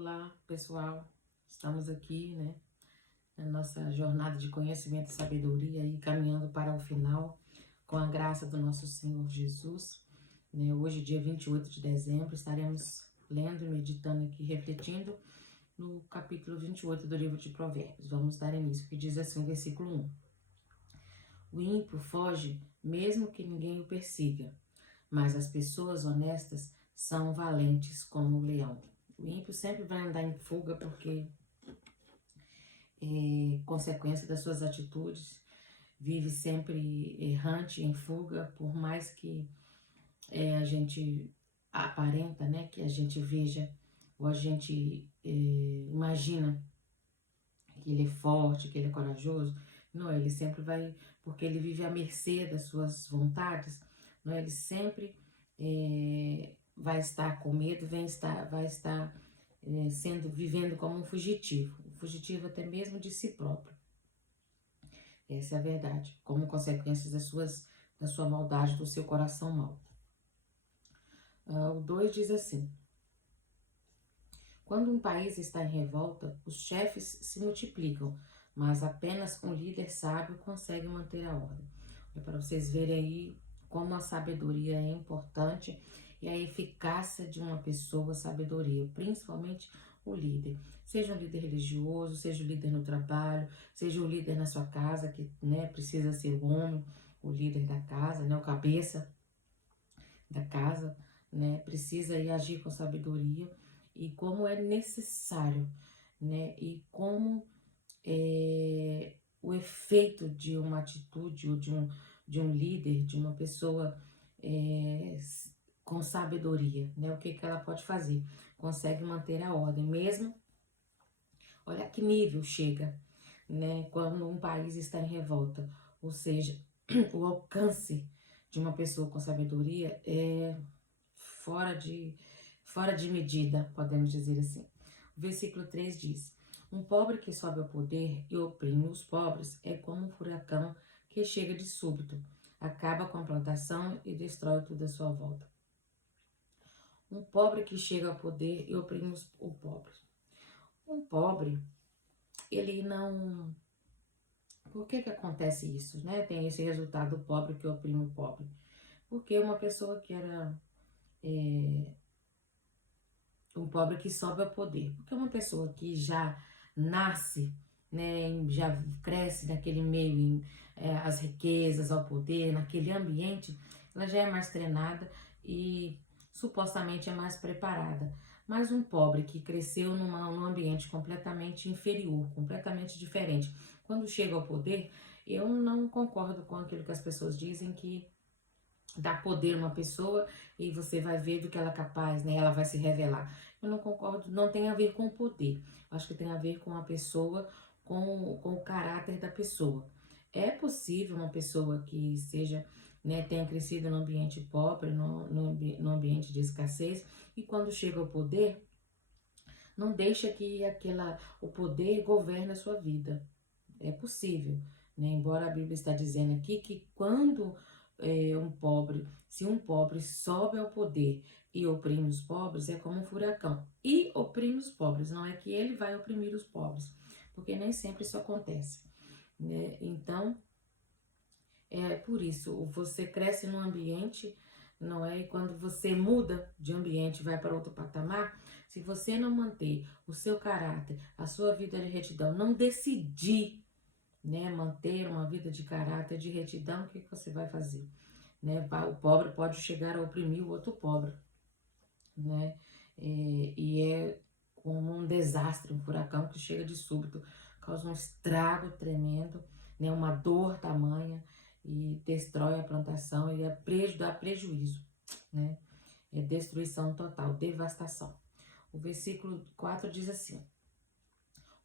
Olá, pessoal. Estamos aqui, né, na nossa jornada de conhecimento e sabedoria e caminhando para o final com a graça do nosso Senhor Jesus. Hoje, dia 28 de dezembro, estaremos lendo e meditando aqui, refletindo no capítulo 28 do livro de Provérbios. Vamos dar início, que diz assim, o versículo 1. O ímpio foge mesmo que ninguém o persiga, mas as pessoas honestas são valentes como o leão. O ímpio sempre vai andar em fuga porque é consequência das suas atitudes, vive sempre errante, em fuga, por mais que a gente aparenta, né, que a gente veja ou a gente imagina que ele é forte, que ele é corajoso. Não, ele sempre vai, porque ele vive à mercê das suas vontades, não, ele sempre vai estar com medo, vai estar vivendo como um fugitivo até mesmo de si próprio. Essa é a verdade, como consequência da sua maldade, do seu coração mau. O 2 diz assim: quando um país está em revolta, os chefes se multiplicam, mas apenas um líder sábio consegue manter a ordem. É para vocês verem aí como a sabedoria é importante e a eficácia de uma pessoa, sabedoria, principalmente o líder. Seja um líder religioso, seja um líder no trabalho, seja um líder na sua casa, que precisa ser o homem, o líder da casa, o cabeça da casa, precisa aí agir com sabedoria e como é necessário, e como o efeito de uma atitude ou de um líder, de uma pessoa com sabedoria, o que ela pode fazer? Consegue manter a ordem, mesmo, olha que nível chega, quando um país está em revolta, ou seja, o alcance de uma pessoa com sabedoria é fora de medida, podemos dizer assim. O versículo 3 diz: um pobre que sobe ao poder e oprime os pobres é como um furacão que chega de súbito, acaba com a plantação e destrói tudo à sua volta. Um pobre que chega ao poder e oprime o pobre. Um pobre, ele não... Por que acontece isso, Tem esse resultado do pobre que oprime o pobre. Porque uma pessoa que era... um pobre que sobe ao poder. Porque uma pessoa que já nasce, já cresce naquele meio, as riquezas, ao poder, naquele ambiente, ela já é mais treinada e supostamente é mais preparada. Mas um pobre que cresceu num ambiente completamente inferior, completamente diferente, quando chega ao poder, eu não concordo com aquilo que as pessoas dizem que dá poder a uma pessoa e você vai ver do que ela é capaz, Ela vai se revelar. Eu não concordo, não tem a ver com o poder. Acho que tem a ver com a pessoa, com o caráter da pessoa. É possível uma pessoa que seja, tenha crescido num ambiente pobre, no ambiente de escassez, e quando chega ao poder, não deixa que o poder governe a sua vida. É possível, Embora a Bíblia está dizendo aqui que quando se um pobre sobe ao poder e oprime os pobres, é como um furacão. E oprime os pobres, não é que ele vai oprimir os pobres, porque nem sempre isso acontece, Então, é por isso, você cresce num ambiente, não é? E quando você muda de ambiente, vai para outro patamar, se você não manter o seu caráter, a sua vida de retidão, não decidir, manter uma vida de caráter, de retidão, o que você vai fazer? O pobre pode chegar a oprimir o outro pobre, e é como um desastre, um furacão que chega de súbito, causa um estrago tremendo, uma dor tamanha e destrói a plantação e dá prejuízo, É destruição total, devastação. O versículo 4 diz assim: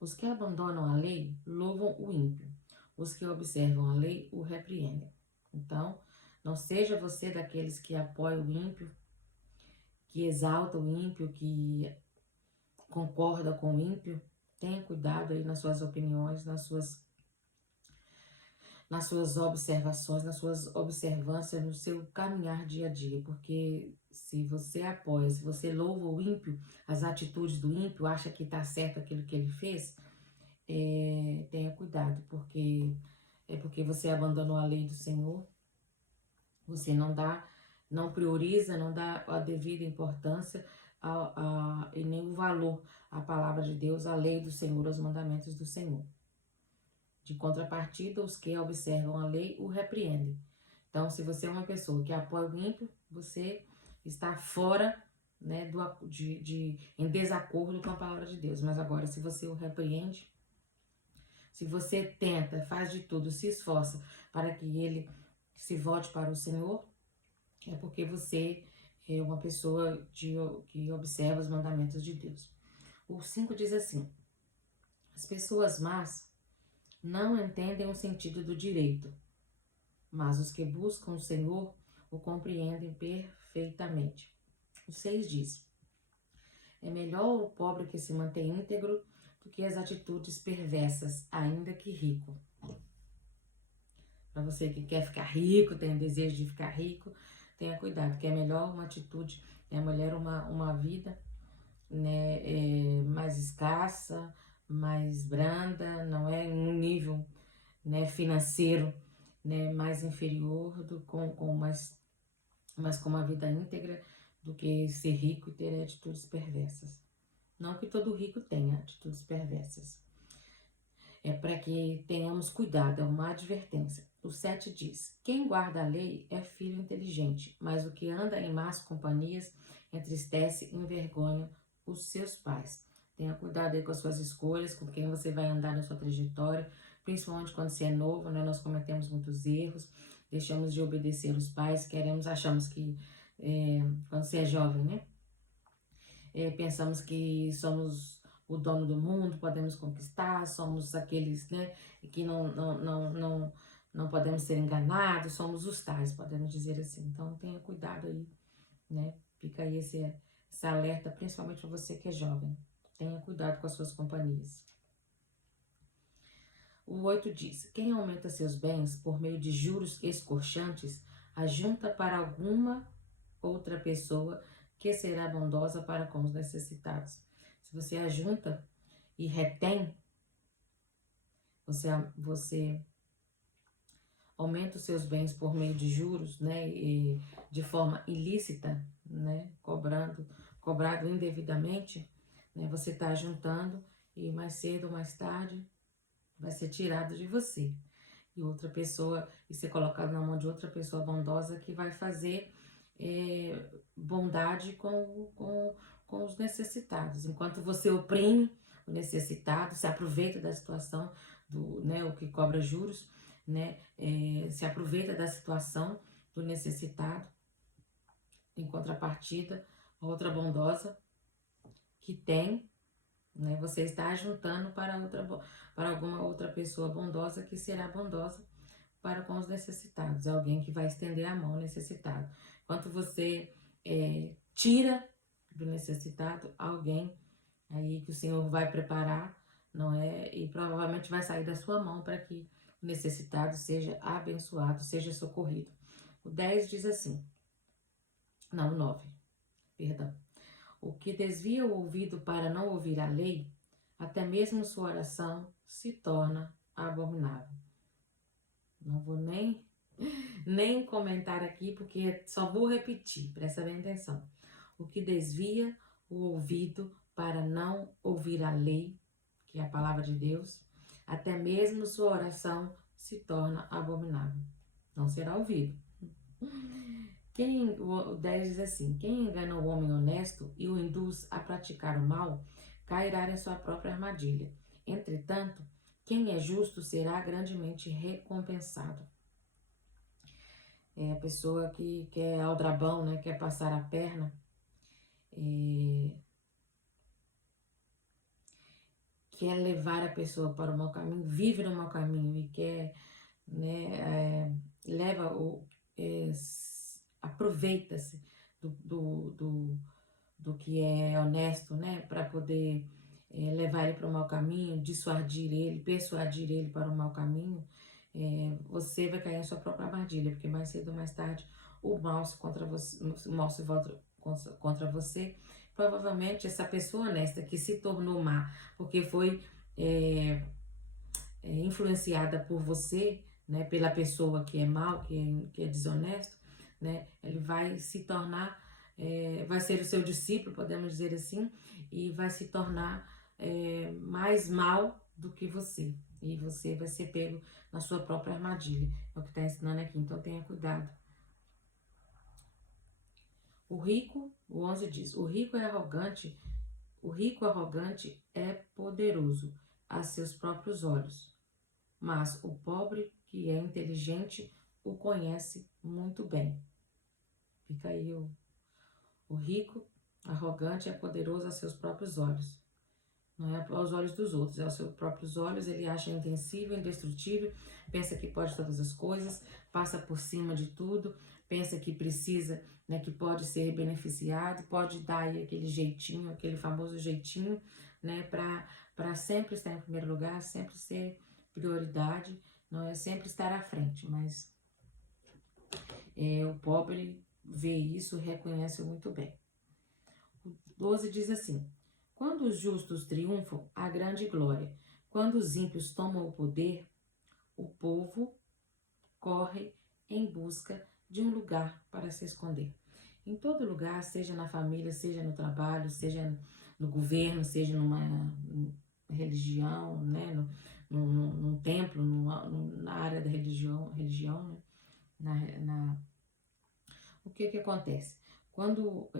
os que abandonam a lei louvam o ímpio, os que observam a lei o repreendem. Então, não seja você daqueles que apoiam o ímpio, que exalta o ímpio, que concorda com o ímpio. Tenha cuidado aí nas suas opiniões, nas suas observações, nas suas observâncias, no seu caminhar dia a dia, porque se você apoia, se você louva o ímpio, as atitudes do ímpio, acha que está certo aquilo que ele fez, tenha cuidado, porque é porque você abandonou a lei do Senhor, você não prioriza, não dá a devida importância e nem o valor à palavra de Deus, à lei do Senhor, aos mandamentos do Senhor. De contrapartida, os que observam a lei o repreendem. Então, se você é uma pessoa que apoia o ímpio, você está fora, né, em desacordo com a palavra de Deus. Mas agora, se você o repreende, se você tenta, faz de tudo, se esforça para que ele se volte para o Senhor, é porque você é uma pessoa que observa os mandamentos de Deus. O 5 diz assim: as pessoas más não entendem o sentido do direito, mas os que buscam o Senhor o compreendem perfeitamente. O 6 diz: é melhor o pobre que se mantém íntegro do que as atitudes perversas, ainda que rico. Para você que quer ficar rico, tem o desejo de ficar rico, tenha cuidado, que é melhor uma atitude, é melhor uma vida, né, mais escassa, mais branda, não é um nível, né, financeiro, né, mais inferior, mas com uma vida íntegra, do que ser rico e ter atitudes perversas. Não que todo rico tenha atitudes perversas. É para que tenhamos cuidado, é uma advertência. O 7 diz: quem guarda a lei é filho inteligente, mas o que anda em más companhias entristece e envergonha os seus pais. Tenha cuidado aí com as suas escolhas, com quem você vai andar na sua trajetória, principalmente quando você é novo, né? Nós cometemos muitos erros, deixamos de obedecer os pais, achamos que, quando você é jovem, né? Pensamos que somos o dono do mundo, podemos conquistar, somos aqueles, né, que não podemos ser enganados, somos os tais, podemos dizer assim. Então tenha cuidado aí, né? Fica aí esse alerta, principalmente para você que é jovem. Tenha cuidado com as suas companhias. O 8 diz: quem aumenta seus bens por meio de juros escorchantes, ajunta para alguma outra pessoa que será bondosa para com os necessitados. Se você ajunta e retém, você aumenta os seus bens por meio de juros, né, e de forma ilícita, né, cobrado indevidamente, né, você está juntando e mais cedo ou mais tarde vai ser tirado de você. E outra pessoa, e ser colocado na mão de outra pessoa bondosa que vai fazer bondade com os necessitados. Enquanto você oprime o necessitado, se aproveita da situação, né, o que cobra juros, né, se aproveita da situação do necessitado, em contrapartida, a outra bondosa que tem, né, você está juntando para alguma outra pessoa bondosa que será bondosa para com os necessitados, alguém que vai estender a mão ao necessitado. Enquanto você tira do necessitado, alguém aí que o Senhor vai preparar, não é? E provavelmente vai sair da sua mão para que o necessitado seja abençoado, seja socorrido. O 10 diz assim, não, o 9, perdão. O que desvia o ouvido para não ouvir a lei, até mesmo sua oração se torna abominável. Não vou nem comentar aqui, porque só vou repetir, presta bem atenção. O que desvia o ouvido para não ouvir a lei, que é a palavra de Deus, até mesmo sua oração se torna abominável. Não será ouvido. O 10 diz assim: quem engana o homem honesto e o induz a praticar o mal, cairá em sua própria armadilha. Entretanto, quem é justo será grandemente recompensado. É a pessoa que quer aldrabão, né, quer passar a perna, quer levar a pessoa para o mau caminho, vive no mau caminho e quer, né, aproveita-se do que é honesto, né, para poder levar ele para o mau caminho, persuadir ele para o mau caminho, você vai cair em sua própria armadilha, porque mais cedo ou mais tarde o mal se contra você, o mal se volta contra você. Provavelmente essa pessoa honesta que se tornou má porque foi é, influenciada por você, né, pela pessoa que é mal, que é desonesto, né, ele vai se tornar, vai ser o seu discípulo, podemos dizer assim, e vai se tornar mais mal do que você. E você vai ser pego na sua própria armadilha. É o que está ensinando aqui, então tenha cuidado. O rico, o 11 diz, o rico arrogante é poderoso a seus próprios olhos, mas o pobre que é inteligente o conhece muito bem. Fica aí o rico arrogante é poderoso a seus próprios olhos. Não é aos olhos dos outros, é aos seus próprios olhos. Ele acha invencível, indestrutível, pensa que pode todas as coisas, passa por cima de tudo, pensa que precisa, né, que pode ser beneficiado, pode dar aí aquele jeitinho, aquele famoso jeitinho, né, para sempre estar em primeiro lugar, sempre ser prioridade, não é sempre estar à frente, mas o pobre vê isso, reconhece muito bem. O 12 diz assim: quando os justos triunfam, há grande glória. Quando os ímpios tomam o poder, o povo corre em busca de um lugar para se esconder. Em todo lugar, seja na família, seja no trabalho, seja no governo, seja numa religião, né, num templo, na área da religião, né, o que acontece? Quando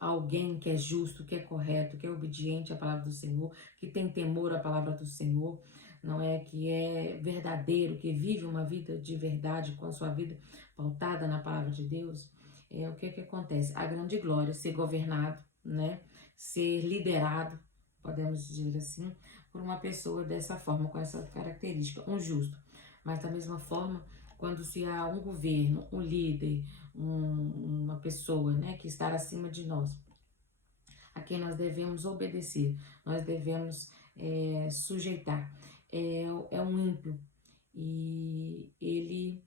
alguém que é justo, que é correto, que é obediente à palavra do Senhor, que tem temor à palavra do Senhor, não é, que é verdadeiro, que vive uma vida de verdade, com a sua vida pautada na palavra de Deus, o que acontece? A grande glória, ser governado, né, ser liderado, podemos dizer assim, por uma pessoa dessa forma, com essa característica, um justo. Mas da mesma forma, quando se há um governo, um líder, uma pessoa, né, que está acima de nós, a quem nós devemos obedecer, nós devemos sujeitar. É um ímpio e ele,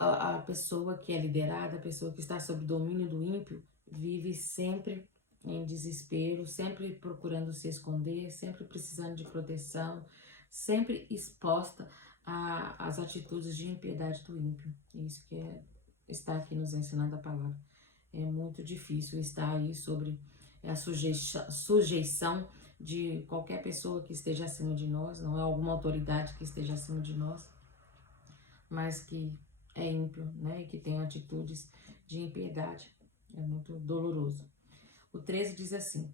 a pessoa que é liderada, a pessoa que está sob o domínio do ímpio, vive sempre em desespero, sempre procurando se esconder, sempre precisando de proteção, sempre exposta às atitudes de impiedade do ímpio. Isso que está aqui nos ensinando a palavra. É muito difícil estar aí sobre a sujeição de qualquer pessoa que esteja acima de nós, não é alguma autoridade que esteja acima de nós, mas que é ímpio, né, e que tem atitudes de impiedade. É muito doloroso. O 13 diz assim: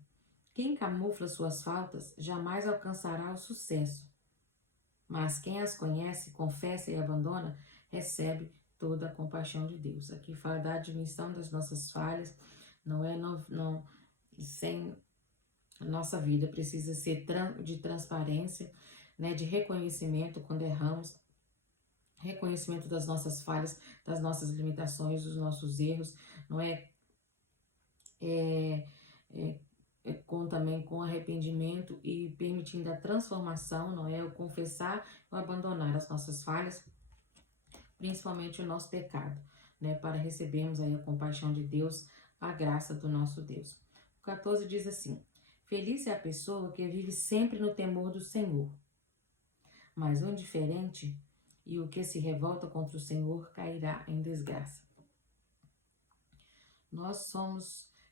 quem camufla suas faltas jamais alcançará o sucesso, mas quem as conhece, confessa e abandona, recebe toda a compaixão de Deus. Aqui fala da admissão das nossas falhas, não sem a nossa vida precisa ser de transparência, né, de reconhecimento quando erramos, reconhecimento das nossas falhas, das nossas limitações, dos nossos erros, não é, também com arrependimento e permitindo a transformação, não é, o confessar ou abandonar as nossas falhas, principalmente o nosso pecado, né, para recebermos aí a compaixão de Deus, a graça do nosso Deus. O 14 diz assim: feliz é a pessoa que vive sempre no temor do Senhor, mas o indiferente e o que se revolta contra o Senhor cairá em desgraça. Nós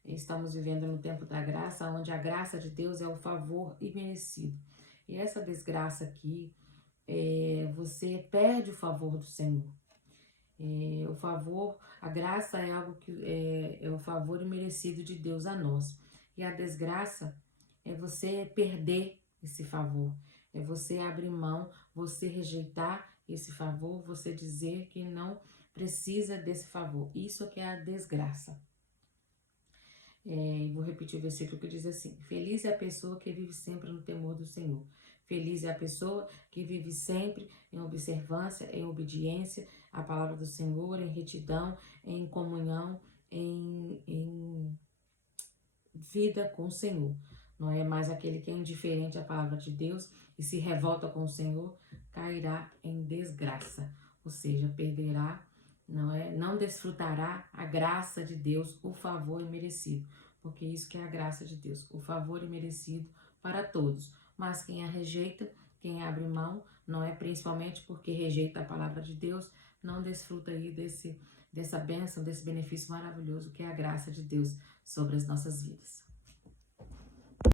estamos vivendo no tempo da graça, onde a graça de Deus é o favor imerecido. E essa desgraça aqui, você perde o favor do Senhor. O favor, a graça é algo que é o favor imerecido de Deus a nós. E a desgraça é você perder esse favor, é você abrir mão, você rejeitar esse favor, você dizer que não precisa desse favor. Isso que é a desgraça. Vou repetir o versículo que diz assim: feliz é a pessoa que vive sempre no temor do Senhor. Feliz é a pessoa que vive sempre em observância, em obediência à palavra do Senhor, em retidão, em comunhão, em vida com o Senhor. Não é mais aquele que é indiferente à palavra de Deus e se revolta com o Senhor, cairá em desgraça, ou seja, perderá não desfrutará a graça de Deus, o favor imerecido, porque isso que é a graça de Deus, o favor imerecido para todos. Mas quem a rejeita, quem abre mão, não é principalmente porque rejeita a palavra de Deus, não desfruta aí dessa bênção, desse benefício maravilhoso que é a graça de Deus sobre as nossas vidas.